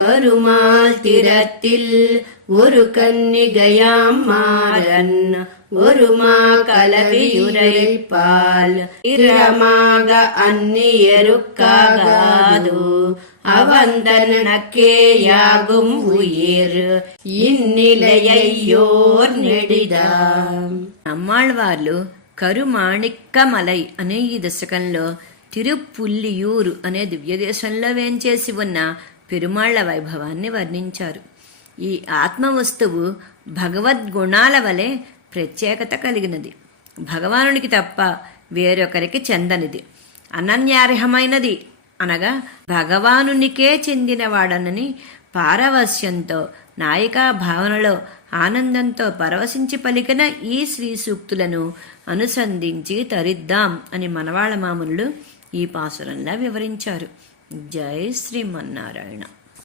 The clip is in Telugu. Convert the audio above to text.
கருமால் திறத்தில் ஒரு கன்னிகையாம் மாறன் ஒருமா கலவியுரைப்பால் இரமாக அந்நியருக்காகாது அவந்தனக்கேயாகும் உயிர் ఇన్నిలయ్యోర్ నెడిదాం. అమ్మాళ్వార్లు కరుమాణిక్కమలై అనే ఈ దశకంలో తిరుపుల్లియూరు అనే దివ్యదేశంలో వేంచేసి ఉన్న పెరుమాళ్ల వైభవాన్ని వర్ణించారు. ఈ ఆత్మవస్తువు భగవద్గుణాల వలె ప్రత్యేకత కలిగినది. భగవానునికి తప్ప వేరొకరికి చెందనిది, అనన్యార్హమైనది అనగా భగవానునికే చెందినవాడనని పారవస్యంతో నాయికా భావనలో ఆనందంతో పరవశించి పలికిన ఈ శ్రీ సూక్తులను అనుసంధించి తరిద్దాం అని మనవాళ మామూలు ఈ పాసురంలా వివరించారు. జై శ్రీమన్నారాయణ.